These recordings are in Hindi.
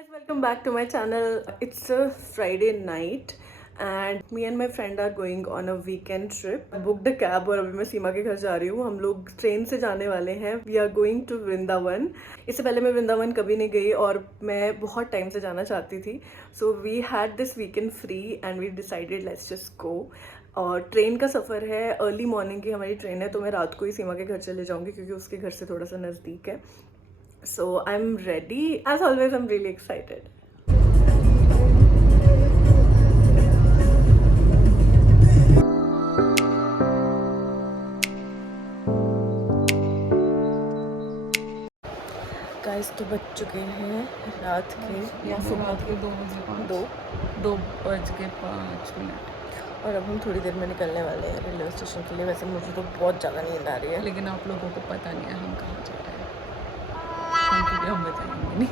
guys, welcome back to my channel. It's a Friday night and me and my friend are going on a weekend trip. Booked a cab और अभी मैं सीमा के घर जा रही हूँ. हम लोग ट्रेन से जाने वाले हैं. We are going to Vrindavan. इससे पहले मैं वृंदावन कभी नहीं गई और मैं बहुत टाइम से जाना चाहती थी. So we had this weekend free and we decided let's just go. और ट्रेन का सफ़र है, अर्ली मॉर्निंग की हमारी ट्रेन है, तो मैं रात को ही सीमा के घर चले जाऊँगी क्योंकि उसके घर से थोड़ा सा नज़दीक है. So I'm ready. As always, I'm really excited. Guys तो बज चुके हैं रात के या सुबह के 2:05 और अब हम थोड़ी देर में निकलने वाले हैं रेलवे स्टेशन के लिए. वैसे मुझे तो बहुत ज़्यादा नींद आ रही है, लेकिन आप लोगों को पता नहीं है हम कहाँ जा रहे हैं. हम बताएंगे नहीं.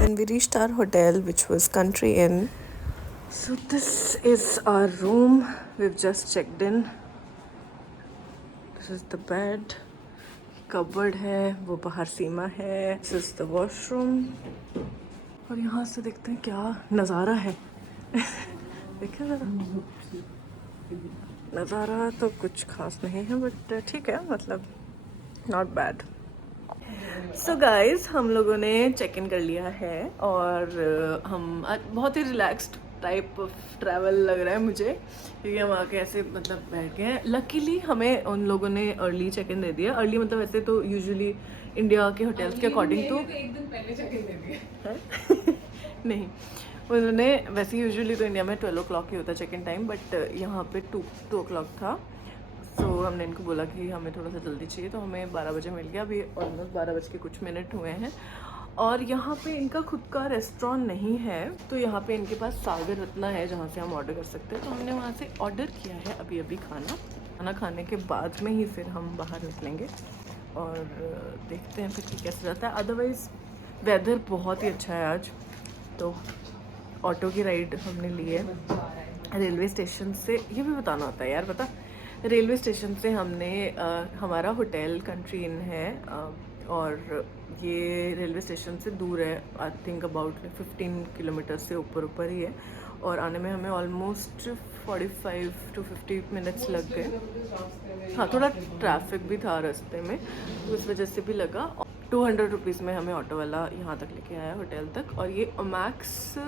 Then we reached our hotel, which was Country Inn. So this is our room. We've just checked in. This is the bed. Cupboard है, वो बाहर सीमा है. This is the washroom. और यहाँ से देखते हैं क्या नज़ारा है. देखिए ज़रा. नज़ारा तो कुछ खास नहीं है बट ठीक है, मतलब not bad. सो गाइज हम लोगों ने चेक इन कर लिया है और हम आज बहुत ही रिलैक्स्ड टाइप ऑफ ट्रैवल लग रहा है मुझे क्योंकि हम आके ऐसे मतलब बैठ गए हैं. लकीली हमें उन लोगों ने अर्ली चेक इन दे दिया. अर्ली मतलब वैसे तो यूजुअली इंडिया के होटल्स के अकॉर्डिंग तो एक दिन पहले चेक इन दे दिया. नहीं, उन्होंने वैसे यूजुअली तो इंडिया में 12 o'clock ही होता है चेक इन टाइम, बट यहाँ पे 2 o'clock था. तो हमने इनको बोला कि हमें थोड़ा सा जल्दी चाहिए, तो हमें 12 बजे मिल गया. अभी ऑलमोस्ट 12 बज के कुछ मिनट हुए हैं और यहाँ पे इनका खुद का रेस्टोरेंट नहीं है, तो यहाँ पे इनके पास सागर रत्ना है जहाँ से हम ऑर्डर कर सकते हैं. तो हमने वहाँ से ऑर्डर किया है अभी खाना खाने के बाद में ही फिर हम बाहर निकलेंगे और देखते हैं फिर कैसे रहता है. अदरवाइज़ वेदर बहुत ही अच्छा है आज. तो ऑटो की राइड हमने ली है रेलवे स्टेशन से. ये भी बताना होता है यार, पता. रेलवे स्टेशन से हमने हमारा होटल कंट्री इन है और ये रेलवे स्टेशन से दूर है. आई थिंक अबाउट 15 किलोमीटर से ऊपर ही है और आने में हमें ऑलमोस्ट 45 to 50 मिनट्स लग गए. हाँ, थोड़ा ट्रैफिक भी था रास्ते में तो इस वजह से भी लगा. 200 रुपीज़ में हमें ऑटो वाला यहाँ तक लेके आया होटल तक. और ये ओमेक्स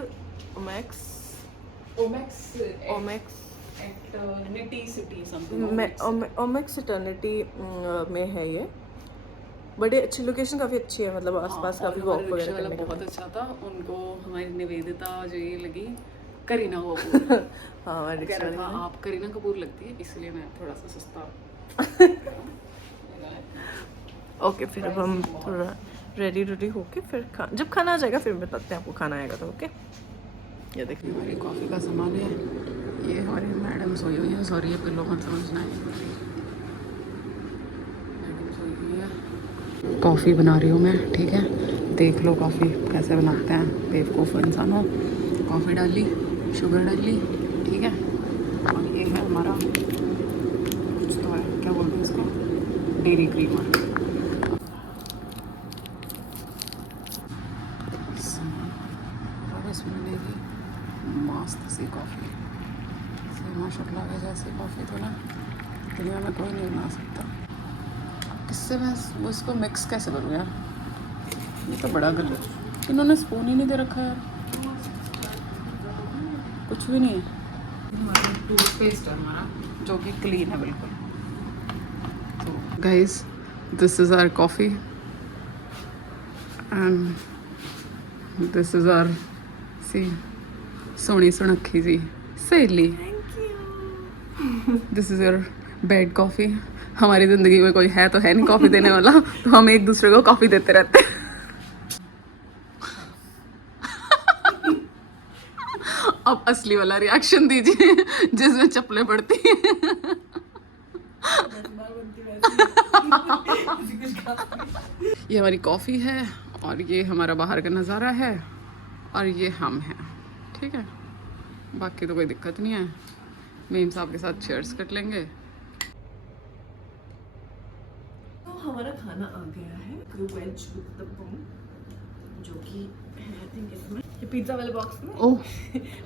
इटर्निटी में है ये. बड़ी अच्छी लोकेशन, काफ़ी अच्छी है, मतलब आसपास काफ़ी वॉक वगैरह करने का. बहुत अच्छा था. उनको हमारी निवेदिता जो ये लगी करीना कपूर. हाँ, कह रहा था आप करीना कपूर लगती है, इसलिए मैं थोड़ा सा सस्ता. ओके, फिर अब हम थोड़ा रेडी होके फिर जब खाना आ जाएगा फिर बताते हैं आपको. खाना आएगा तो ओके. ये देखिए हमारी कॉफ़ी का सामान है. ये हमारी मैडम सोई हुई है. सॉरी, ये पिल्लो मत समझना है. मैडम सोई हुई है. कॉफ़ी बना रही हूँ मैं, ठीक है. देख लो कॉफ़ी कैसे बनाते हैं बेवकूफ़ इंसान हो. कॉफ़ी डाली, शुगर डाली, ठीक है. और ये है हमारा कुछ तो है, क्या बोलते हैं इसको, डेयरी क्रीमर. इसमें लेगी मस्त सी कॉफ़ी. माशाल्लाह है जैसी कॉफ़ी तो ना दुनिया में कोई नहीं बना सकता. किससे मैं वो इसको मिक्स कैसे करूँ यार. ये तो बड़ा गलत. इन्होंने स्पून ही नहीं दे रखा यार. कुछ भी नहीं है. टूथपेस्ट है हमारा जो कि क्लीन है बिल्कुल. तो guys, this is our coffee and this is our सी सोनी सुनक्खी जी सहेली. This is your bed coffee. हमारी ज़िंदगी में कोई है तो है नहीं कॉफ़ी देने वाला, तो हम एक दूसरे को कॉफ़ी देते रहते हैं. अब असली वाला रिएक्शन दीजिए जिसमें चप्पलें पड़ती हैं. ये हमारी कॉफ़ी है और ये हमारा बाहर का नज़ारा है और ये हम हैं, ठीक है। बाकी तो कोई दिक्कत नहीं है। मीम साहब के साथ चेयर्स कट लेंगे। तो हमारा खाना आ गया है, वेज उत्तपम, जो कि है आई थिंक इसमें ये पिज्ज़ा वाले बॉक्स में ओह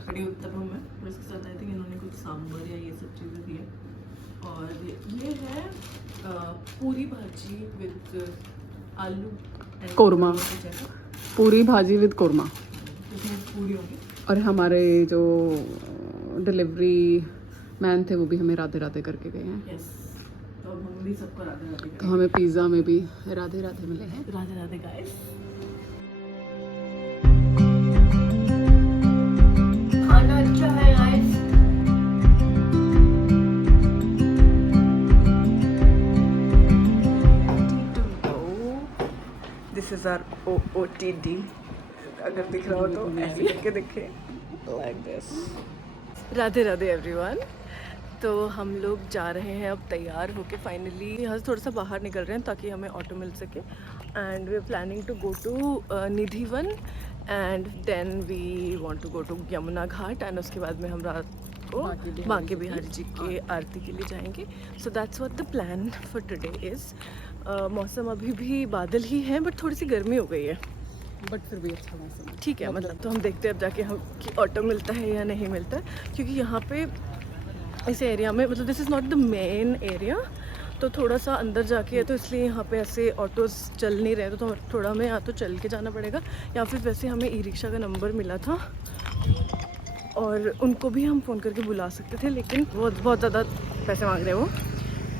बड़ी उत्तपम है और इसके साथ आई थिंक इन्होंने कुछ सांभर या ये सब चीज़ें दी है। और ये है पूरी भाजी विद आलू and कोरमा। कुछ ऐसा। पूरी भाजी विद कोरमा। इसमें पूरी होगी। और हमारे जो डिलीवरी मैन थे वो भी हमें राधे राधे करके गए हैं। यस, तो अब हम भी सबको राधे राधे तो हमें पिज़्ज़ा में भी राधे राधे मिले हैं। राधे राधे गाइस। खाना अच्छा है guys. This is our OOTD, अगर दिख रहा हो तो ऐसे करके दिखे, like this. Radhe Radhe everyone. तो हम लोग जा रहे हैं अब तैयार होके फाइनली, यहाँ से थोड़ा सा बाहर निकल रहे हैं ताकि हमें ऑटो मिल सके। And we are planning to go to Nidhivan and then we want to go to Yamuna ghat and उसके बाद में हम रात को बांके बिहारी जी के आरती के लिए जाएंगे। So that's what the plan for today is. मौसम अभी भी बादल ही है बट थोड़ी सी गर्मी हो गई है, बट फिर भी अच्छा मौसम है। ठीक है। मतलब तो हम देखते हैं अब जाके हम कि ऑटो मिलता है या नहीं मिलता है, क्योंकि यहाँ पे इस एरिया में मतलब this is not the main area, तो थोड़ा सा अंदर जाके है, तो इसलिए यहाँ पे ऐसे ऑटोज़ चल नहीं रहे, तो थोड़ा हमें या तो चल के जाना पड़ेगा या फिर वैसे हमें ई रिक्शा का नंबर मिला था और उनको भी हम फ़ोन करके बुला सकते थे, लेकिन बहुत ज़्यादा पैसे मांग रहे हैं वो।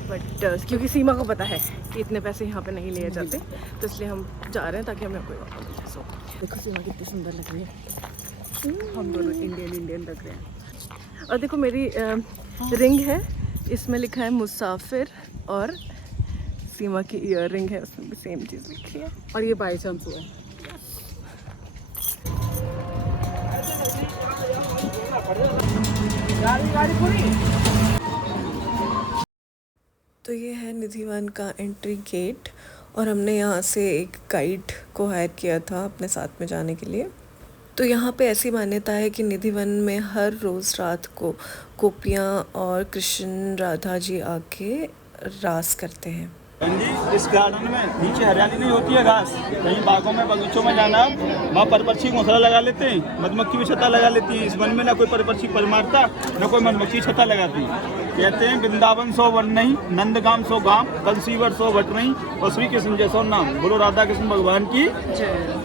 बट क्योंकि सीमा को पता है कि इतने पैसे यहाँ पे नहीं लिए जाते, तो इसलिए हम जा रहे हैं ताकि हमें कोई वापस मिले। सो देखो सीमा कितनी सुंदर लग रही है, हम दोनों इंडियन लग रहे हैं। और देखो मेरी रिंग है, इसमें लिखा है मुसाफिर, और सीमा की ईयर रिंग है, उसमें भी सेम चीज़ लिखी है। और ये बाई चांस हुआ है। तो ये है निधिवन का एंट्री गेट और हमने यहाँ से एक गाइड को हायर किया था अपने साथ में जाने के लिए। तो यहाँ पे ऐसी मान्यता है कि निधिवन में हर रोज़ रात को गोपियाँ और कृष्ण राधा जी आके रास करते हैं। जी, इस गार्डन में नीचे हरियाली नहीं होती है घास, कहीं बागों में बगीचों में जाना, वहाँ परपक्षी घोंसला लगा लेते हैं, मधुमक्खी भी छत्ता लगा लेती है। इस वन में ना कोई परपक्षी पर मारता, न कोई मधुमक्खी छत्ता लगाती। कहते हैं वृंदावन सो वन नहीं, नंदगाम सो गाम, कलसीवर सो भट नहीं, और श्री कृष्ण जैसो नाम। बोलो राधा कृष्ण भगवान की जय।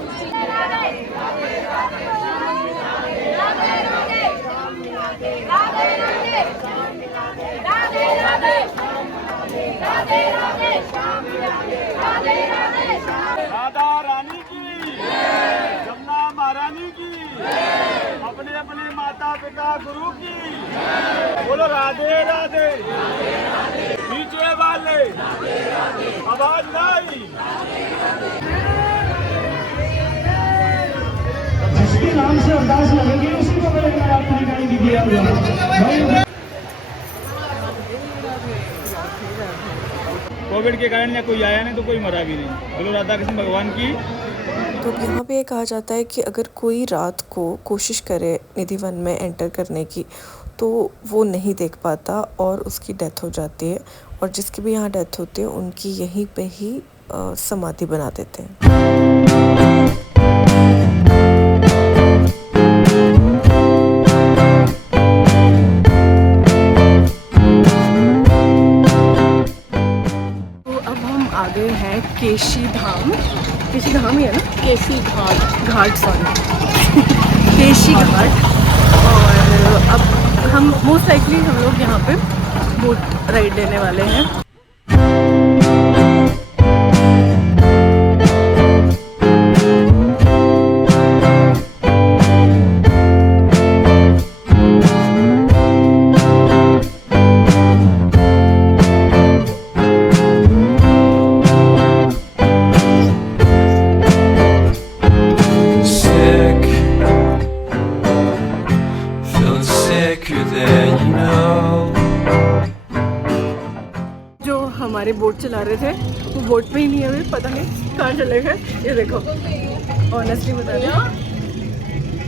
राधा रानी की, जमुना महारानी की, अपने अपने माता पिता गुरु की। बोलो राधे राधे। नीचे वाले आवाज नहीं। जिसके नाम से अरदास लगेगी उसी को मेरे आपकी गाड़ी दिया हुआ। कोविड के कारण या कोई आया नहीं तो कोई मरा भी नहीं। बोलो राधा कृष्ण भगवान की। तो यहाँ पे ये कहा जाता है कि अगर कोई रात को कोशिश करे निधिवन में एंटर करने की, तो वो नहीं देख पाता और उसकी डेथ हो जाती है, और जिसकी भी यहाँ डेथ होती है उनकी यहीं पे ही समाधि बना देते हैं। आगे है केशी धाम ही है ना, केशी घाट सॉरी केशी घाट। और अब हम मोस्ट लाइकली हम लोग यहाँ पे बोट राइड लेने वाले हैं। बोट पे ही नहीं है अभी, पता नहीं कहाँ चले गए। ये देखो, ऑनेस्टली बता रहे हैं,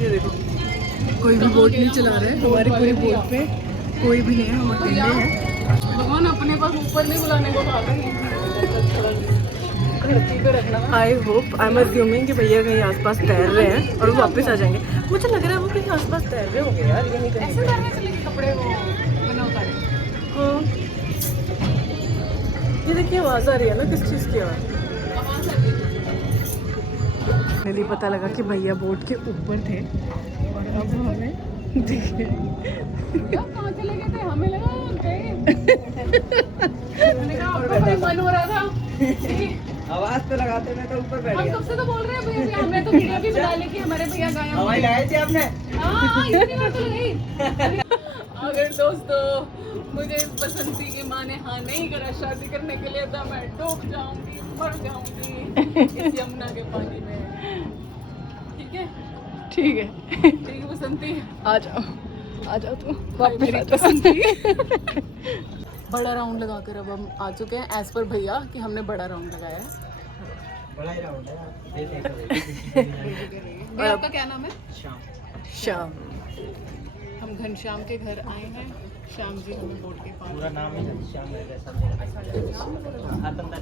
ये देखो कोई भी बोट नहीं चला रहे हैं, हमारी पूरी बोट पे कोई भी नहीं है, हम अकेले हैं। भगवान अपने पास ऊपर नहीं बुलाने को कहा I hope, I am assuming कि भैया कहीं आसपास तैर रहे हैं और वो वापस आ जाएंगे। मुझे लग रहा है वो कहीं आसपास तैर रहे होंगे यार, यहीं कहीं पे। कपड़े वो बना उतारे। हाँ, ये देखिए आवाज़ आ रही है ना, किस चीज़ की आवाज़? मेरे पता लगा कि भैया बोट के ऊपर थे और अब हमें दिखे। कहाँ चले गए थे? हमें लगा गए। मैंने कहा आपका कोई मन हो रहा था। आवाज तो लगाते मैं तो ऊपर बैठ हम गया। कब से तो बोल रहे हैं भैया, हमने तो वीडियो भी बना ली कि हमारे भैया गायब हो हवाई गए। लगाई थी आपने? हाँ, इतनी बार तो लगाई। अगर दोस्तों मुझे इस बसंती की माँ ने हाँ नहीं करा शादी करने के लिए तो मैं डूब जाऊंगी, मर जाऊंगी इस यमुना के पानी में। ठीक है ठीक है, ठीक है बसंती, आ जाओ तुम वापस वापस आ आ जाओ। जाओ। बड़ा राउंड लगाकर अब हम आ चुके हैं एज पर भैया कि हमने बड़ा राउंड लगाया है। बड़ा ही राउंड है। भैया आपका क्या नाम है? शाम। हम घनश्याम के घर आए हैं। श्याम जी हमें बोट के पास। पूरा नाम है श्याम है ऐसा। हर बंदा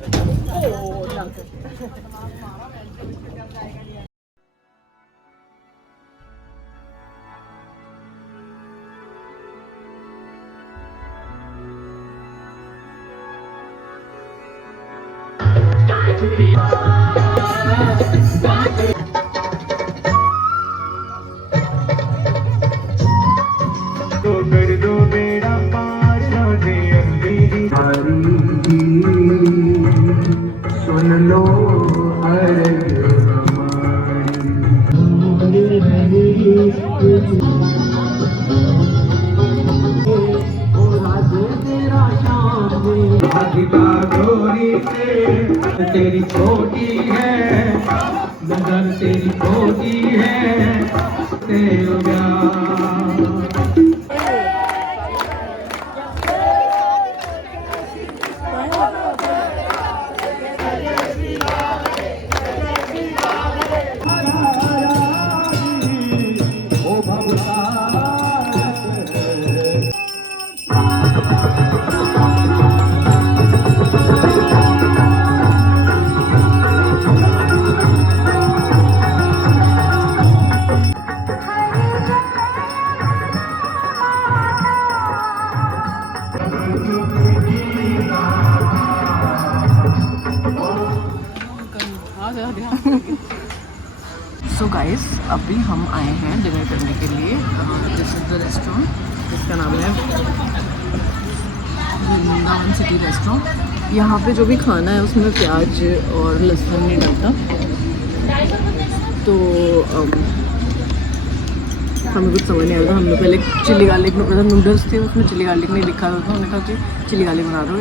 तो कर दो बेड़ा पार ना दे अंधेरी सुन लो अर्ज हमारी गोरी से तेरी छोटी है नजर तेरी छोटी है तेरा प्यार सो गाइस, अभी हम आए हैं डिनर करने के लिए। दिस इज द रेस्टोरेंट जिसका नाम है वृंदावन सिटी रेस्टोरेंट। यहाँ पे जो भी खाना है उसमें प्याज और लहसुन नहीं डलता, तो हमें कुछ समझ नहीं आया था। हमने पहले चिली गार्लिक में, मतलब नूडल्स थे उसमें चिली गार्लिक नहीं लिखा था, तो हमने कहा कि चिली गार्लिक बना दो,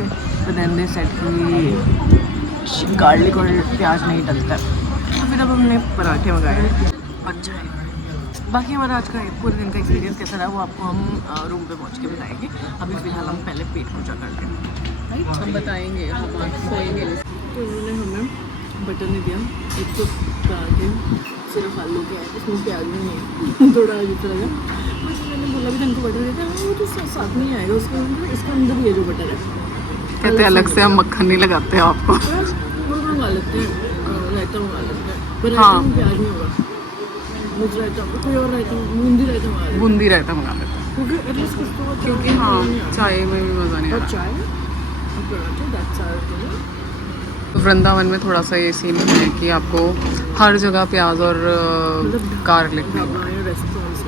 तो देन दे सेट कि गार्लिक और प्याज नहीं डलता है। तो फिर अब हमने पराठे मंगाए। अच्छा है। बाकी हमारा आज का पूरे दिन का एक्सपीरियंस कैसा रहा वो आपको हम रूम पे पहुंच के बताएंगे। अभी फ़िलहाल हम पहले पेट पूजा करते हैं, राइट? हम बताएंगे, हम आज सोएंगे। तो उन्होंने हमें बटर नहीं दिया, एक तो पराठे सिर्फ आलू के हैं, उसमें प्याज भी नहीं है। थोड़ा अजीब सा लगा, बस मैंने बोला भी हमको बटर देते हैं, वो तो साथ में ही आएगा उसके अंदर, इसके अंदर ही है जो बटर है। कहते हैं अलग से हम मक्खन नहीं लगाते हैं आपको। वो मंगा लेते हैं, रायता मंगा लेते हैं, पर हाँ। रायता में प्याज नहीं होगा। मुझे रायता, कोई और रायता, बूंदी रायता मंगा लेते बूंदी रायता मंगा लेते हैं हैं, क्योंकि एटलीस्ट कुछ तो क्योंकि हाँ चाय में भी मज़ा नहीं आ और रहा। चाय और पराठे, दैट्स आवर डिनर। तो वृंदावन में थोड़ा सा ये सीन है कि आपको हर जगह प्याज और गार्लिक ढाबा या रेस्टोरेंट्स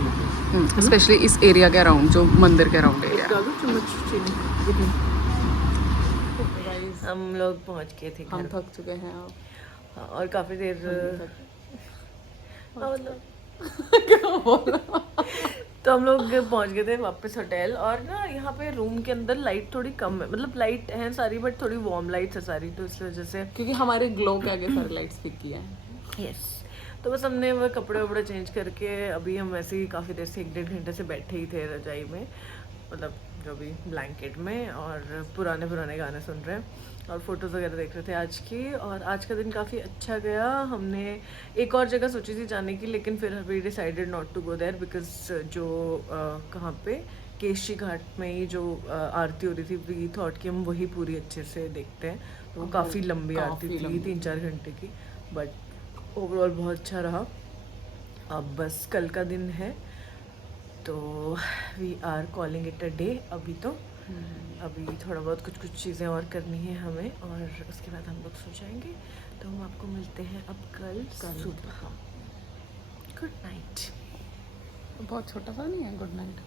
में स्पेशली इस एरिया के अराउंड, जो मंदिर के अराउंड एरिया। डालो चम्मच चीनी। हम लोग पहुंच गए थे हम घर। थक चुके हैं अब। और काफ़ी देर तो हम लोग पहुंच गए थे वापस होटल। और ना यहाँ पे रूम के अंदर लाइट थोड़ी कम है, मतलब लाइट है सारी बट थोड़ी वार्म लाइट्स है सारी, तो इस वजह से क्योंकि हमारे ग्लो के आगे सारे लाइट्स पिक किए हैं। यस। तो बस हमने वो कपड़े वपड़े चेंज करके अभी हम वैसे ही काफ़ी देर से 1-1.5 घंटे से बैठे ही थे रजाई में, मतलब जो भी ब्लैंकेट में, और पुराने गाने सुन रहे हैं। और फोटोज़ वगैरह देख रहे थे आज की। और आज का दिन काफ़ी अच्छा गया। हमने एक और जगह सोची थी जाने की, लेकिन फिर we decided not to go there because जो कहाँ पे केशी घाट में ही जो आरती हो रही थी, वी थॉट कि हम वही पूरी अच्छे से देखते हैं। तो वो काफ़ी लंबी आरती थी, 3-4 घंटे की, बट ओवरऑल बहुत अच्छा रहा। अब बस कल का दिन है, तो we are calling it a day. अभी थोड़ा बहुत कुछ चीज़ें और करनी है हमें, और उसके बाद हम लोग सो जाएंगे। तो हम आपको मिलते हैं अब कल सुबह। Good night. बहुत छोटा सा नहीं है गुड नाइट?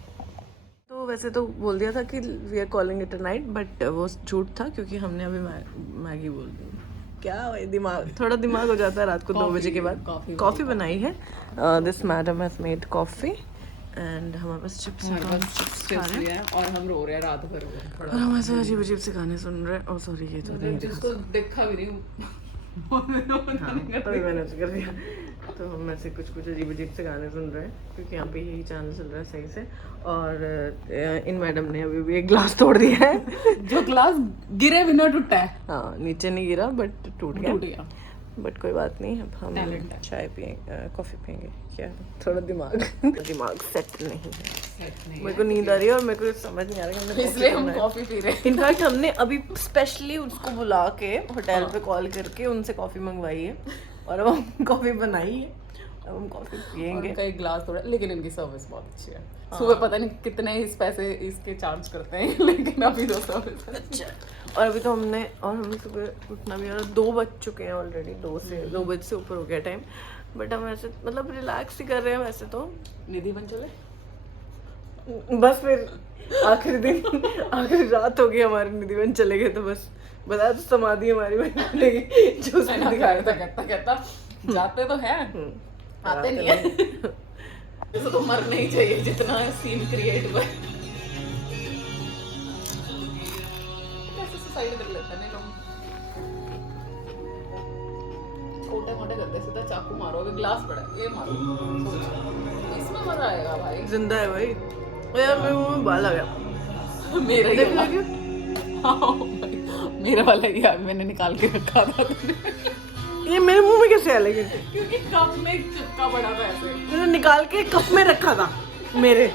तो वैसे तो बोल दिया था कि we are calling it a night, but वो झूठ था क्योंकि हमने अभी मैगी बोल दी। क्या भाई, थोड़ा दिमाग हो जाता है रात को 2 बजे के बाद। कॉफ़ी बनाई है, this madam has made coffee and हमारे पास चिप्स है और हम रो रहे हैं रात भर। और हम ऐसे अजीब से गाने सुन रहे हैं। ओ सॉरी, ये तो नहीं जिसको देखा भी नहीं तभी मैंने ऐसे कर दिया। तो हम ऐसे कुछ अजीब से गाने सुन रहे हैं क्योंकि यहाँ पे यही चैनल चल रहा है सही से। और इन मैडम ने अभी भी एक ग्लास तोड़ दिया है जो ग्लास गिरे बिना टूटा है। हाँ, नीचे नहीं गिरा बट टूट गया। बट कोई बात नहीं, अब हम चाय पिएंगे, कॉफ़ी पिएंगे। क्या थोड़ा दिमाग सेट नहीं है। मेरे को नींद आ रही है और मेरे को समझ नहीं आ रहा कि इसलिए हम कॉफ़ी पी रहे हैं। इनफैक्ट हमने अभी स्पेशली उसको बुला के होटल पे कॉल करके उनसे कॉफ़ी मंगवाई है और अब हम कॉफ़ी बनाई है, अब हम कॉफ़ी पिएंगे। उनका एक ग्लास थोड़ा, लेकिन इनकी सर्विस बहुत अच्छी है। सुबह पता नहीं कितने इस पैसे इसके चार्ज करते हैं, लेकिन अभी तो सर्विस अच्छा। और अभी तो हमें सुबह उठना भी, और 2 बज चुके हैं ऑलरेडी। 2 बजे से ऊपर हो गया टाइम, बट हम ऐसे मतलब रिलैक्स ही कर रहे हैं वैसे तो। निधि बन चले बस फिर आखिरी रात हो गई हमारी, निधि बन चले गए तो बस बताया तो समाधि हमारी बनेगी जो उसने दिखाया था। कहता जाते तो हैं, आते नहीं है। तो मरना ही चाहिए जितना सीन क्रिएट हुआ। कैसे सुसाइड कर लेते हैं लोग, छोटे करते, सीधा चाकू मारो, अभी ग्लास पड़ा है ये मारो, इसमें मजा आएगा भाई। जिंदा है भाई। यार मेरे मुंह में बाल आ गया। मेरा ही देख वाला। लगे? हाँ भाई, मेरा वाला ही है, मैंने निकाल के रखा था। ये मेरे मुंह में कैसे आ लगे? क्योंकि कप में चिपका पड़ा था ऐसे। मैंने निकाल के कप में रखा था, मेरे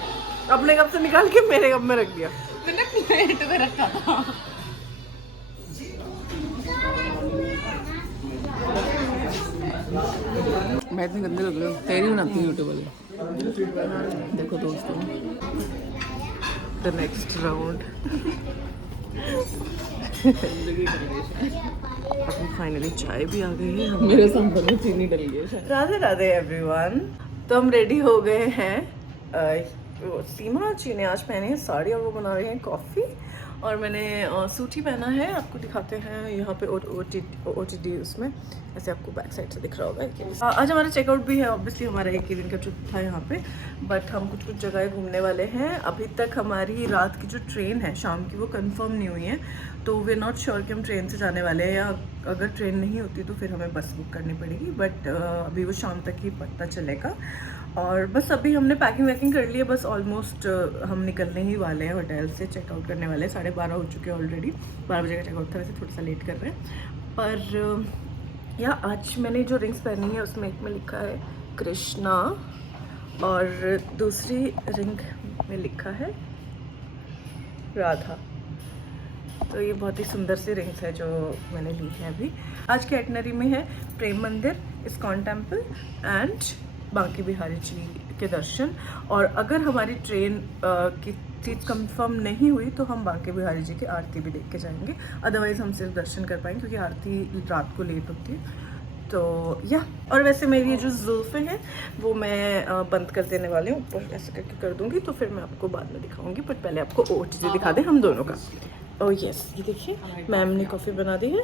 अपने कप से निकाल के मेरे कप में रख दिया। मैंने प्लेट में रखा था। मैं इतनी गंदी लग रही हूँ, तेरी बनाती हूँ यूट्यूब वाले। देखो दोस्तों, द नेक्स्ट राउंड। फाइनली चाय भी आ गई है। मेरे सांभर में चीनी डल गई है। राधे राधे एवरीवन। तो हम रेडी हो गए हैं। सीमा जी ने आज पहनी है साड़ी और वो बना रही है कॉफ़ी, और मैंने सूट ही पहना है। आपको दिखाते हैं यहाँ पे OTD उसमें ऐसे आपको बैक साइड से दिख रहा होगा। आज हमारा चेकआउट भी है, ऑब्वियसली हमारा एक ही दिन का ट्रिप था यहाँ पे, बट हम कुछ जगह घूमने वाले हैं। अभी तक हमारी रात की जो ट्रेन है शाम की वो कंफर्म नहीं हुई है, तो वी आर नॉट श्योर कि हम ट्रेन से जाने वाले हैं, या अगर ट्रेन नहीं होती तो फिर हमें बस बुक करनी पड़ेगी। बट अभी वो शाम तक ही पता चलेगा। और बस अभी हमने पैकिंग वैकिंग कर ली है, बस ऑलमोस्ट हम निकलने ही वाले हैं होटल से, चेकआउट करने वाले हैं। 12:30 हो चुके हैं ऑलरेडी, 12 बजे का चेकआउट था, वैसे थोड़ा सा लेट कर रहे हैं। पर या आज मैंने जो रिंग्स पहनी है उसमें एक में लिखा है कृष्णा और दूसरी रिंग में लिखा है राधा। तो ये बहुत ही सुंदर सी रिंग्स है जो मैंने ली है अभी। आज के एटनरी में है प्रेम मंदिर, ISKCON temple and Banke Bihari ji के दर्शन। और अगर हमारी ट्रेन की सीट कंफर्म नहीं हुई तो हम बांके बिहारी जी की आरती भी देख के जाएंगे, अदरवाइज़ हम सिर्फ दर्शन कर पाएंगे क्योंकि आरती रात को लेट होती है। तो या और वैसे मेरी ये जो जुल्फ़े हैं वो मैं बंद कर देने वाली हूँ, ऊपर ऐसे करके कर दूँगी, तो फिर मैं आपको बाद में दिखाऊँगी। बट पहले आपको OTD दिखा दें हम दोनों का। ओह यस, ये देखिए मैम ने कॉफ़ी बना दी है,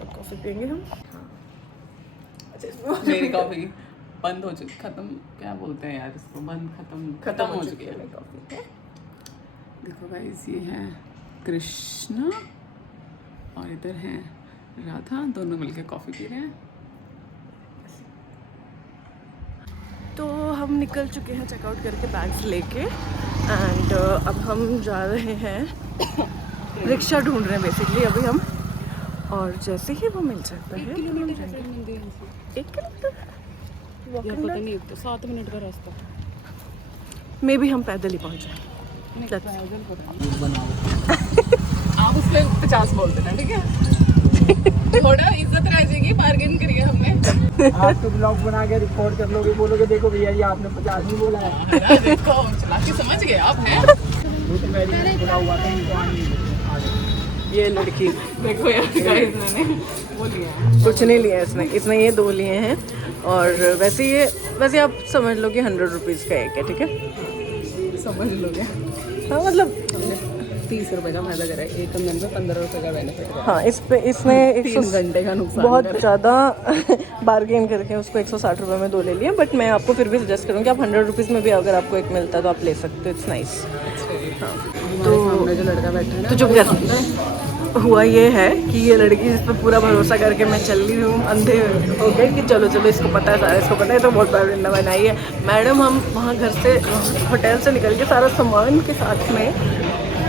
अब कॉफ़ी पियेंगे हम। मेरी कॉफी बंद हो चुकी, खत्म, क्या बोलते हैं यार इसको, बंद खत्म हो चुकी है कॉफी। देखो गाइस, ये है कृष्णा और इधर है राधा, दोनों मिलकर कॉफी पी रहे हैं। तो हम निकल चुके हैं चेकआउट करके बैग्स लेके, एंड अब हम जा रहे हैं रिक्शा ढूंढ रहे हैं बेसिकली अभी हम। और जैसे ही वो मिल जाता है तो हम जाएंगे। 1 किलोमीटर या पता नहीं, 7 मिनट का रास्ता। मे भी हम पैदल ही पहुँच जाए। आप उसको 50 बोल देना, ठीक है? थोड़ा इज्जत रह जाएगी, बार्गेन करिए हमने। आप तो ब्लॉग बना के रिकॉर्ड कर लोगे, बोलोगे देखो भैया ये आपने 50 नहीं बोला है। अरे देखो, चला के समझ गए आप हैं। वो तो मैंने बोला हुआ था इनको आने नहीं। ये लड़की देखो यार गाइस, मैंने वो लिया है। कुछ नहीं लिया इसने ये 2 लिए हैं। और वैसे आप समझ लो कि 100 रुपीज़ का एक है, ठीक है? समझ लोगे। हाँ मतलब 30 रुपए का फायदा करा है, एक कंगन में 15 रुपए का बेनिफिट है। हाँ, इसने 3 घंटे का नुकसान बहुत ज़्यादा बार्गेन करके उसको 160 रुपये में 2 ले लिए। बट मैं आपको फिर भी सजेस्ट करूँगी आप 100 रुपीज़ में भी अगर आपको एक मिलता है तो आप ले सकते हो। It's nice. हाँ, तो सामने जो लड़का बैठा है ना, तो चुप कर। हुआ ये है कि ये लड़की जिस पर पूरा भरोसा करके मैं चल रही हूँ अंधे हो गए कि चलो इसको पता है, सारा इसको पता है, तो बहुत बड़ा वृंदा बनाई है। मैडम हम वहाँ घर से होटल से निकल के सारा सामान के साथ में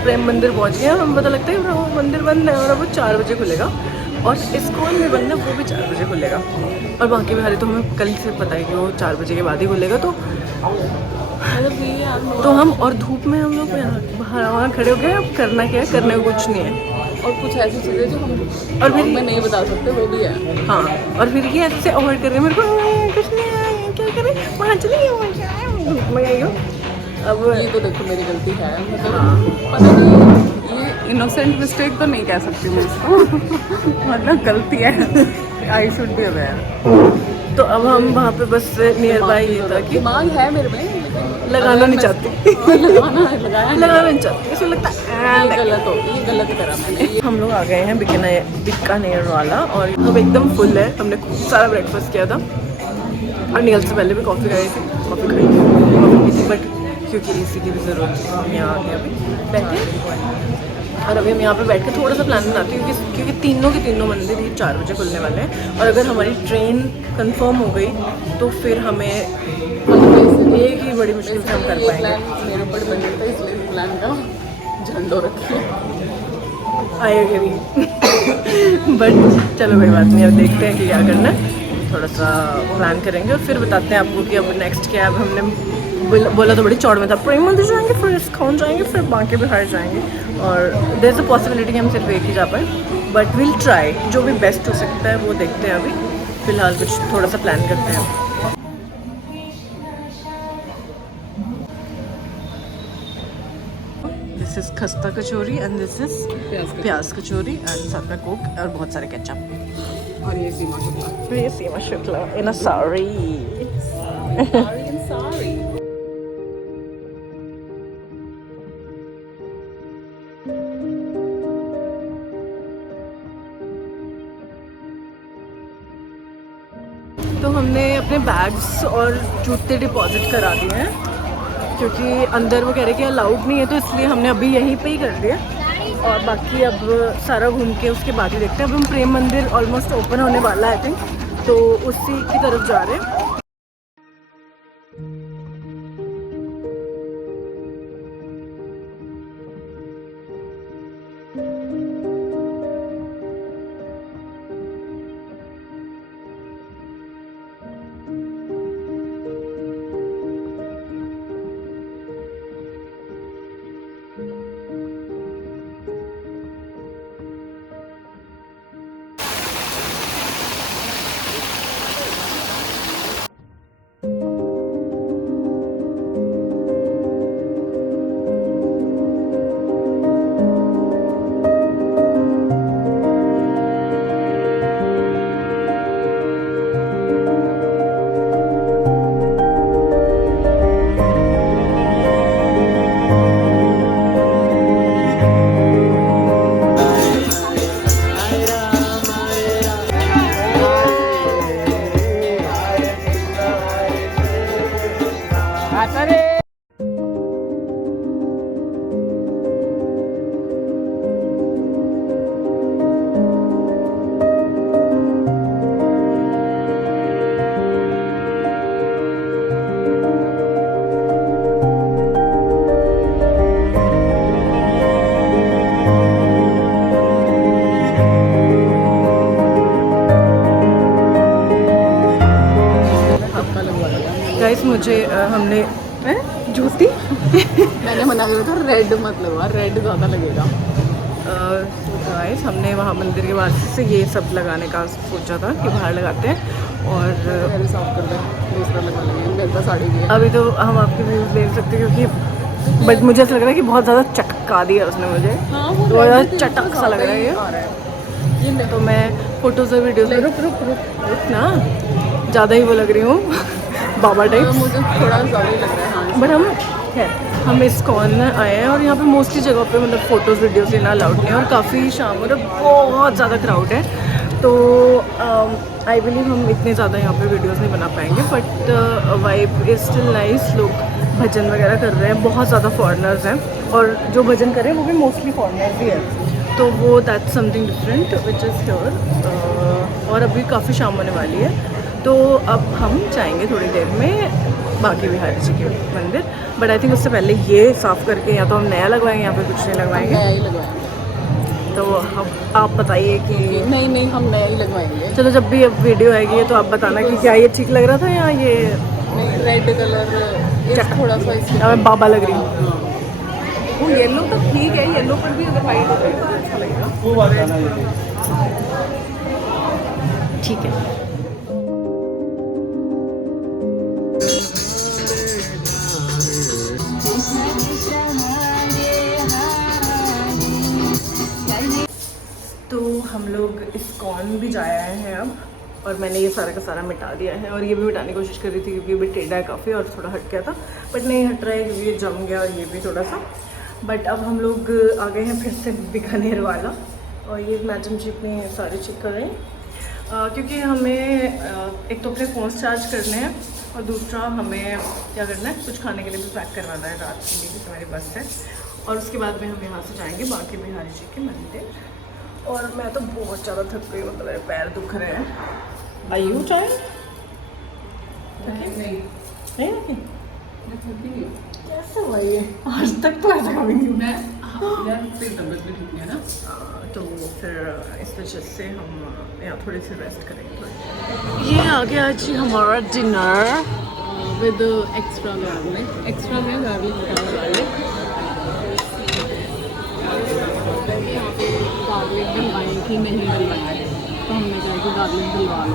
प्रेम मंदिर पहुँच गए। हम पता लगता है वो मंदिर बंद है और वो 4 बजे खुलेगा, और स्कूल भी बंद है, वो भी 4 बजे खुलेगा, और बाकी बिहारी तो हमें कल से पता है कि वो 4 बजे के बाद ही खुलेगा। तो हम और धूप में हम लोग बाहर वहाँ खड़े हो गए। अब करना क्या है, करने को कुछ नहीं है। और कुछ ऐसी चीज़ें जो हम और फिर मैं नहीं बता सकते, वो भी है। हाँ, और फिर ये ऐसे अवॉइड कर रहे हैं मेरे को, कुछ नहीं है, क्या करें, वहाँ चलिए, वहाँ मैं आई हूँ। अब ये तो देखो मेरी गलती है, मतलब पता नहीं, ये इनोसेंट मिस्टेक तो नहीं कह सकती मैं इसको। मतलब गलती है, आई शुड बी अवेयर। तो अब हम वहाँ पे बस नियर बाय ये था कि दिमाग है मेरे में, लेकिन लगाना नहीं चाहती। लगाया लगाना नहीं चाहती, इसमें लगता है ये गलत करा मैंने। हम लोग आ गए हैं बीकानेर वाला, और अब एकदम फुल है। हमने खूब सारा ब्रेकफास्ट किया था और निकल से पहले भी कॉफ़ी खाई थी, कॉफ़ी पी थी, बट क्योंकि एसी की भी ज़रूरत थी हम यहाँ आके अभी बैठे। और अभी हम यहाँ पे बैठ के थोड़ा सा प्लान बनाते हैं, क्योंकि तीनों के तीनों मंदिर ही 4 बजे खुलने वाले हैं। और अगर हमारी ट्रेन कंफर्म हो गई तो फिर हमें एक ही बड़ी मुश्किल से हम कर ये पाएंगे। प्लान मेरे ऊपर बन गया था, इसलिए इस प्लान का झंडो रखिए। I agree. बट चलो कोई बात नहीं, अब देखते हैं कि क्या करना है। थोड़ा सा प्लान करेंगे और फिर बताते हैं आपको कि अब नेक्स्ट क्या है। अब हमने बोला तो बड़ी चौड़ में था, प्रेम मंदिर जाएंगे, फिर इस्कॉन जाएंगे, फिर बांके बिहार जाएंगे, और देयर इज़ अ पॉसिबिलिटी कि हम सिर्फ एक ही जा पाए, बट विल ट्राई। जो भी बेस्ट हो सकता है वो देखते हैं। अभी फ़िलहाल कुछ थोड़ा सा प्लान करते हैं। दिस इज़ खस्ता कचौरी एंड दिस इज़ प्याज कचौरी एंड साथ में कोक और बहुत सारे केचप। और ये सीमा शुक्ला। ये सीमा शुक्ला इन अ साड़ी। सॉरी। तो हमने अपने बैग्स और जूते डिपॉजिट करा दिए हैं, क्योंकि अंदर वो कह रहे कि अलाउड नहीं है, तो इसलिए हमने अभी यहीं पे ही कर दिया। और बाकी अब सारा घूम के उसके बाद ही देखते हैं। अब हम प्रेम मंदिर ऑलमोस्ट ओपन होने वाला है आई थिंक, तो उसी की तरफ जा रहे हैं। गाइस मुझे हमने जूती मैंने मना किया था रेड मत लगवा, रेड ज़्यादा लगेगा। गाइस हमने वहाँ मंदिर के बाहर से ये सब लगाने का सोचा था कि बाहर लगाते हैं। और मेरे साफ कर दे, दूसरा लगा लेंगे, मेरे पास साड़ी भी है। अभी तो हम आपके व्यूज़ देख सकते हैं क्योंकि बट मुझे ऐसा लग रहा है कि बहुत ज़्यादा चटका दिया उसने मुझे। हाँ, वो बहुत ज़्यादा red चटक सा लग रहा है आ रहा ये। है। तो मैं फोटोज और वीडियोस में रुक ना ज़्यादा ही वो लग रही हूँ बाबा टाइप। मुझे थोड़ा ज़्यादा ही लग रहा है। हाँ, बट हम इस्कॉन आए हैं और यहाँ पे मोस्टली जगह पे मतलब फ़ोटोज़ वीडियोस लेना अलाउड नहीं है और काफ़ी शाम मतलब बहुत ज़्यादा क्राउड है। तो आई बिलीव हम इतने ज़्यादा यहाँ पे वीडियोस नहीं बना पाएंगे but vibe is still nice. लोग भजन वगैरह कर रहे हैं, बहुत ज़्यादा फॉरेनर्स हैं और जो भजन कर रहे हैं वो भी मोस्टली फॉरेनर्स ही है। तो वो that's something different which is here. और अभी काफ़ी शाम होने वाली है तो अब हम जाएंगे थोड़ी देर में बांके बिहारी जी के मंदिर। बट आई थिंक उससे पहले ये साफ़ करके या तो हम नया लगवाएंगे या फिर कुछ नहीं लगवाएंगे। नया ही लगवाएंगे। तो आप बताइए कि नहीं हम नया ही लगवाएंगे। चलो जब भी अब वीडियो आएगी तो आप बताना कि क्या ये ठीक लग रहा था या ये नहीं, रेड कलर थोड़ा सा इसमें मैं बाबा लग रही हूँ। वो येलो तो ठीक है, येलो पर भी अगर वाइट हो जाए तो अच्छा लगेगा। वो बात है ना ये। ठीक है। तो हम लोग इस्कॉन भी जाए आए हैं अब और मैंने ये सारा का सारा मिटा दिया है और ये भी मिटाने की कोशिश कर रही थी क्योंकि ये भी टेढ़ा है काफ़ी और थोड़ा हट गया था बट नहीं हट रहा है क्योंकि ये जम गया और ये भी थोड़ा सा। बट अब हम लोग आ गए हैं फिर से बीकानेर वाला और ये मैडम जी अपनी सारी चेक कर रहे हैं क्योंकि हमें एक तो अपने फ़ोन चार्ज करने हैं और दूसरा हमें क्या करना है कुछ खाने के लिए भी पैक करवाना है रात के लिए क्योंकि हमारी बस है। और उसके बाद में हम यहाँ से जाएंगे बांके बिहारी जी के मंदिर। और मैं तो बहुत ज़्यादा थक गई, मतलब मेरे पैर दुख रहे हैं। आई यू चाय नहीं कैसे हुआ ये? आज तक तो ऐसा कभी नहीं हुआ। तबीयत भी ठीक है ना, तो फिर इस वजह से हम यहाँ थोड़ी सी रेस्ट करेंगे। ये आ गया जी हमारा dinner with extra garlic garlic डलवाई कि नहीं डलवाई तो हमने कहा कि गार्लिक डलवा लो।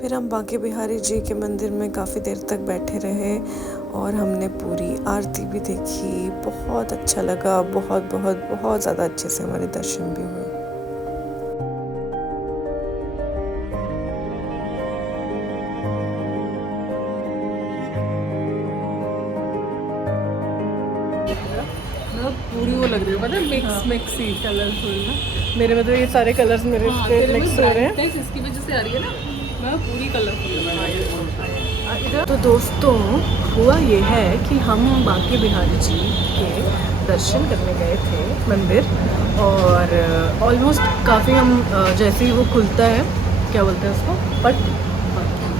फिर हम बांके बिहारी जी के मंदिर में काफ़ी देर तक बैठे रहे और हमने पूरी आरती भी देखी। बहुत अच्छा लगा, बहुत बहुत बहुत ज़्यादा अच्छे से हमारे दर्शन भी हुए। पूरी वो लग रही है मतलब मिक्स ही कलरफुल ना। मेरे में तो ये सारे कलर्स मेरे इस पे मिक्स हो रहे हैं। इसकी वजह से आ रही है ना, मैं पूरी कलरफुल। तो दोस्तों हुआ ये है कि हम बांके बिहारी जी के दर्शन करने गए थे मंदिर और ऑलमोस्ट काफ़ी हम जैसे ही वो खुलता है क्या बोलते हैं उसको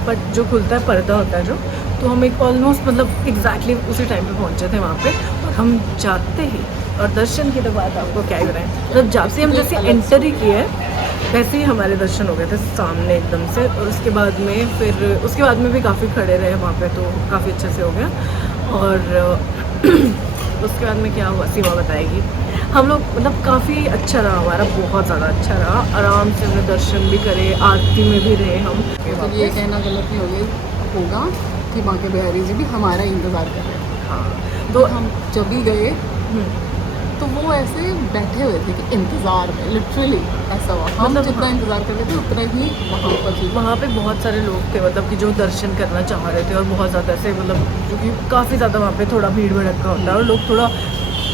पट जो खुलता है पर्दा होता है जो, तो हम एक ऑलमोस्ट मतलब एग्जैक्टली उसी टाइम पे पहुंचे थे वहाँ पे। और हम जाते ही और दर्शन की तो बात आपको क्या ही बताएं, मतलब जाते हम जैसे एंटर ही किए वैसे ही हमारे दर्शन हो गए थे सामने एकदम से। और उसके बाद में भी काफ़ी खड़े रहे वहाँ पे तो काफ़ी अच्छे से हो गया। और उसके बाद में क्या हुआ सीमा बताएगी। हम लोग मतलब काफ़ी अच्छा रहा हमारा, बहुत ज़्यादा अच्छा रहा। आराम से हमने दर्शन भी करे, आरती में भी रहे हम। तो ये कहना गलत नहीं होगा कि बांके बिहारी जी भी हमारा इंतज़ार कर रहे हैं। हाँ तो हम जब भी गए तो वो ऐसे बैठे हुए थे कि इंतज़ार में, लिटरली ऐसा हुआ। हम मतलब जितना इंतज़ार कर रहे थे उतना ही वहाँ पर बहुत सारे लोग थे मतलब कि जो दर्शन करना चाह रहे थे और बहुत ज़्यादा ऐसे मतलब क्योंकि काफ़ी ज़्यादा वहाँ पे थोड़ा भीड़ भड़का होता है और लोग थोड़ा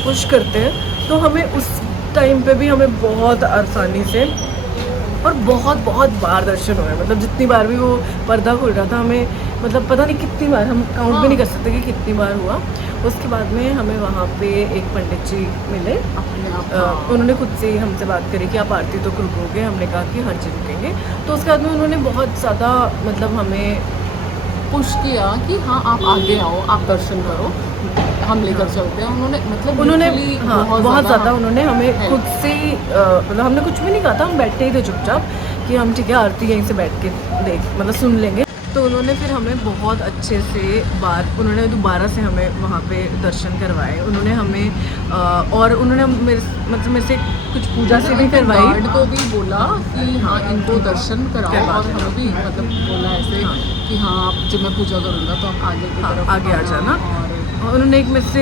पुश करते हैं। तो हमें उस टाइम पे भी हमें बहुत आसानी से और बहुत बहुत बार दर्शन हुए, मतलब जितनी बार भी वो पर्दा खुल रहा था हमें, मतलब पता नहीं कितनी बार, हम काउंट भी नहीं कर सकते कि कितनी बार हुआ। उसके बाद में हमें वहाँ पे एक पंडित जी मिले, अपने आप उन्होंने खुद से ही हमसे बात करी कि आप आरती तो रुकोगे, हमने कहा कि हाँ जी रुकेंगे। तो उसके बाद में उन्होंने बहुत ज़्यादा मतलब हमें पुश किया कि हाँ आप आगे आओ, आप दर्शन करो, हम लेकर चलते हैं। उन्होंने मतलब उन्होंने literally हाँ बहुत ज़्यादा उन्होंने हमें है। खुद से ही मतलब हमने कुछ भी नहीं कहा था, हम बैठे ही थे चुपचाप कि हम ठीक है आरती यहीं से बैठ के देख मतलब सुन लेंगे। तो उन्होंने फिर हमें बहुत अच्छे से उन्होंने दोबारा से हमें वहाँ पे दर्शन करवाए। उन्होंने हमें और उन्होंने मेरे से कुछ पूजा से भी करवाई। गार्ड को भी बोला कि हाँ इनको दर्शन कराओ, और हमें भी मतलब बोला ऐसे कि हाँ आप जब मैं पूजा करूँगा तो आप आगे की तरफ आगे आ जाना। और और उन्होंने एक मेरे से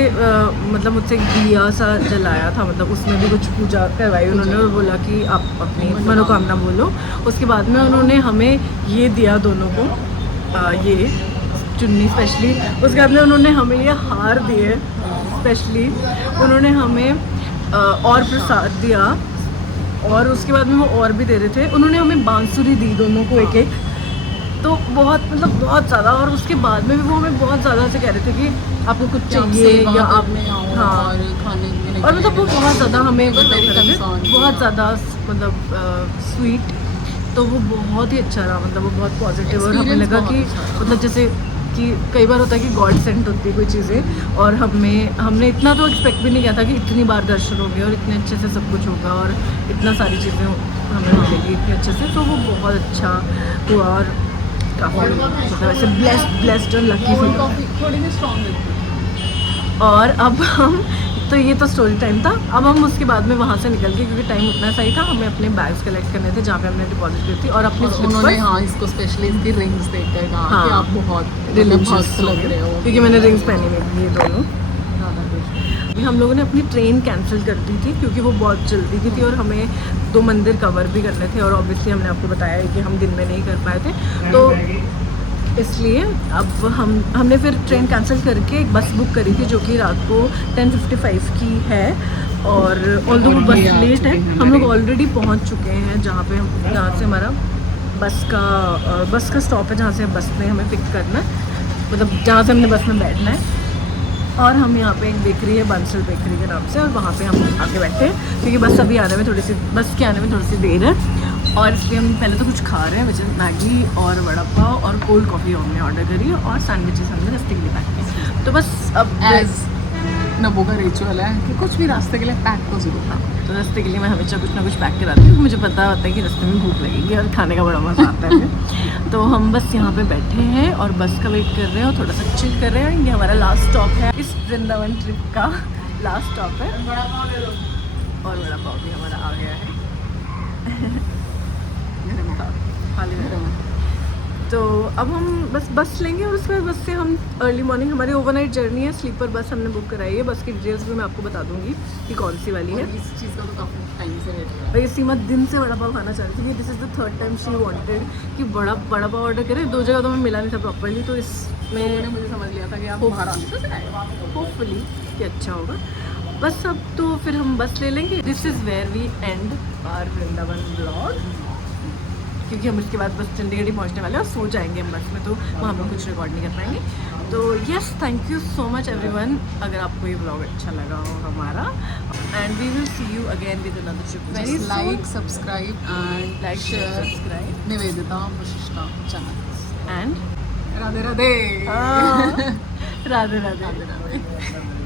मतलब मुझसे एक दिया सा जलाया था, मतलब उसमें भी कुछ पूजा करवाई उन्होंने, और बोला कि आप अपनी मनोकामना बोलो। उसके बाद में उन्होंने हमें ये दिया दोनों को, ये चुन्नी स्पेशली। उसके बाद में उन्होंने हमें ये हार दिए स्पेशली, उन्होंने हमें और प्रसाद दिया, और उसके बाद में वो और भी दे रहे थे। उन्होंने हमें बांसुरी दी दोनों को एक एक, तो बहुत मतलब बहुत ज़्यादा। और उसके बाद में भी वो हमें बहुत ज़्यादा से कह रहे थे कि आपको कुछ चाहिए या आप हाँ, और खाने पीने और मतलब वो बहुत ज़्यादा हमें very concerned, बहुत ज़्यादा मतलब स्वीट। तो वो बहुत ही अच्छा रहा, मतलब वो बहुत पॉजिटिव, और हमें लगा कि मतलब जैसे कि कई बार होता है कि गॉड सेंट होती है कोई चीज़ें, और हमने इतना तो एक्सपेक्ट भी नहीं किया था कि इतनी बार दर्शन हो गए और इतने अच्छे से सब कुछ होगा और इतना सारी चीज़ें हमें मिलेगी इतने अच्छे से। तो वो बहुत अच्छा हुआ, और काफ़ी मतलब ऐसे ब्लेस्ड और लकी फील। थोड़ी सी स्ट्रॉन्ग। और अब हम तो ये तो स्टोरी टाइम था। अब हम उसके बाद में वहाँ से निकल गए क्योंकि टाइम उतना सही था, हमें अपने बैग्स कलेक्ट करने थे जहाँ पे हमने डिपॉजिट की थी, और अपनी उन्होंने हाँ इसको स्पेशली इसकी रिंग्स देखकर कहा हाँ, कि आप बहुत रिलीजियस भक्त लग रहे हो, क्योंकि मैंने रिंग्स पहनी हुई थी ये दोनों। अभी हम लोगों ने अपनी ट्रेन कैंसिल कर दी थी क्योंकि वो बहुत जल्दी की थी, और हमें 2 मंदिर कवर भी करने थे, और ऑब्वियसली हमने आपको बताया है कि हम दिन में नहीं कर पाए थे, तो इसलिए अब हमने फिर ट्रेन कैंसिल करके एक बस बुक करी थी जो कि रात को 10:55 की है। और ऑल्दो वो बस लेट है, हम लोग ऑलरेडी पहुंच चुके हैं जहाँ से हमारा बस का स्टॉप है, जहाँ से बस में हमें पिक करना है, मतलब जहाँ से हमने बस में बैठना है। और हम यहाँ पे एक बेकरी है बंसल बेकरी के नाम से, और वहाँ पे हम आके बैठे हैं क्योंकि बस के आने में थोड़ी सी देर है, और इसलिए हम पहले तो कुछ खा रहे हैं, वजह मैगी और वड़ा पाव और कोल्ड कॉफ़ी हमने ऑर्डर करी है, और सैंडविचेस हमने रास्ते के लिए पैक किए। तो बस अब एज नबो का रिचुअल है कि कुछ भी रास्ते के लिए पैक तो जरूर था। तो रास्ते के लिए मैं हमेशा कुछ ना कुछ पैक कराती हूँ, मुझे पता होता है कि रास्ते में भूख लगेगी और खाने का बड़ा मज़ा आता है। तो हम बस यहाँ पे बैठे हैं और बस का वेट कर रहे हैं और थोड़ा सा चिल कर रहे हैं। ये हमारा लास्ट स्टॉप है, इस वृंदावन ट्रिप का लास्ट स्टॉप है, और बड़ा पाव भी हमारा आ गया है। तो अब हम बस लेंगे, और उसके बाद बस से हम अर्ली मॉर्निंग, हमारी ओवरनाइट जर्नी है, स्लीपर बस हमने बुक कराई है। बस की डिटेल्स भी मैं आपको बता दूंगी कि कौन सी वाली है। इस चीज़ का तो काफ़ी टाइम से वेट कर और ये सीमा दिन से वड़ा पाव खाना चाह रही थी कि this is the 3rd time she wanted कि बड़ा पाव ऑर्डर करें। 2 जगह तो हमें मिला नहीं था प्रॉपरली, तो इसमें मुझे समझ लिया था कि आप बाहर आने से होपफुली कि अच्छा होगा। बस अब तो फिर हम बस ले लेंगे। This is where we end our Vrindavan blog, क्योंकि हम इसके बाद बस चंडीगढ़ ही पहुंचने वाले हैं और सो जाएंगे हम बस में, तो वहाँ पर कुछ रिकॉर्ड नहीं कर पाएंगे। तो yes, thank you so much everyone, अगर आपको ये ब्लॉग अच्छा लगा हो हमारा, and we will see you again with another trip very soon. Like subscribe and like share subscribe Nivedita Vashishtha channel and Radhe Radhe Radhe Radhe. Radhe Radhe.